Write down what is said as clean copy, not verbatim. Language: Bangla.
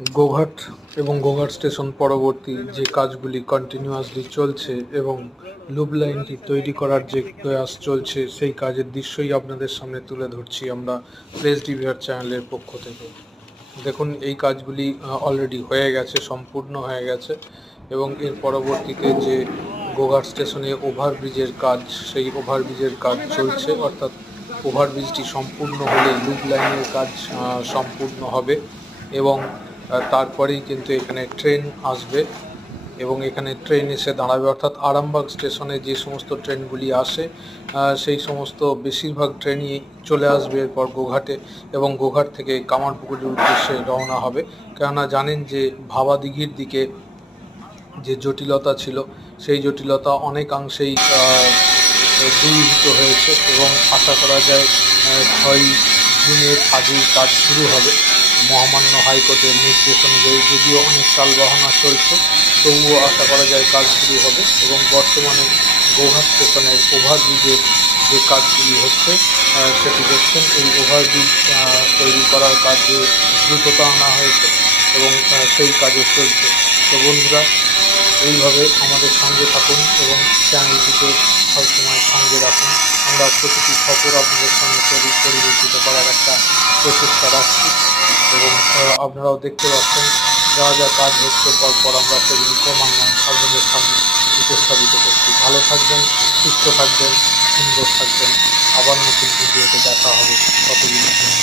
গোঘাট এবং গোঘাট স্টেশন পরবর্তী যে কাজগুলি কন্টিনিউয়াসলি চলছে এবং লুপ লাইনটি তৈরি করার যে প্রয়াস চলছে সেই কাজের দৃশ্যই আপনাদের সামনে তুলে ধরছি আমরা প্রেস ডিভিআর চ্যানেলের পক্ষ থেকে। দেখুন, এই কাজগুলি অলরেডি হয়ে গেছে, সম্পূর্ণ হয়ে গেছে এবং এর পরবর্তীতে যে গোঘাট স্টেশনে ওভারব্রিজের কাজ, সেই ওভারব্রিজের কাজ চলছে, অর্থাৎ ওভারব্রিজটি সম্পূর্ণ হলে লুপ লাইনের কাজ সম্পূর্ণ হবে এবং তারপরেই কিন্তু এখানে ট্রেন আসবে এবং এখানে ট্রেন এসে দাঁড়াবে, অর্থাৎ আরামবাগ স্টেশনে যে সমস্ত ট্রেনগুলি আসে সেই সমস্ত বেশিরভাগ ট্রেনই চলে আসবে এরপর গোঘাটে এবং গোঘাট থেকে কামারপুকুরের উদ্দেশ্যে রওনা হবে। কেননা জানেন যে ভাবা দিঘির দিকে যে জটিলতা ছিল সেই জটিলতা অনেকাংশেই দূরীভূত হয়েছে এবং আশা করা যায় 6 জুনের আগেই কাজ শুরু হবে। মহামান্য হাইকোর্টের নির্দেশ অনুযায়ী যদিও অনেক টালবাহানা চলছে, তবুও আশা করা যায় কাজ শুরু হবে এবং বর্তমানে গোঘাট স্টেশনের ওভারব্রিজের যে কাজগুলি হচ্ছে সেটি দেখছেন। এই ওভারব্রিজ তৈরি করার কাজে দ্রুততা আনা হয়েছে এবং সেই কাজও চলছে। তো বন্ধুরা, এইভাবে আমাদের সঙ্গে থাকুন এবং চ্যানেলটিকে সবসময় সঙ্গে রাখুন। আমরা প্রতিটি খবর আপনাদের সঙ্গে পরিবেশিত করার একটা প্রচেষ্টা রাখছি এবং আপনারাও দেখতে পাচ্ছেন যা যা কাজ হচ্ছে পরপর আমরা সেগুলি ক্রমান্বয়ে আপনাদের সামনে উপস্থাপিত করছি। ভালো থাকবেন, সুস্থ থাকবেন, সুন্দর থাকবেন। আবার নতুন ভিডিওতে দেখা হবে। ততদিনের জন্য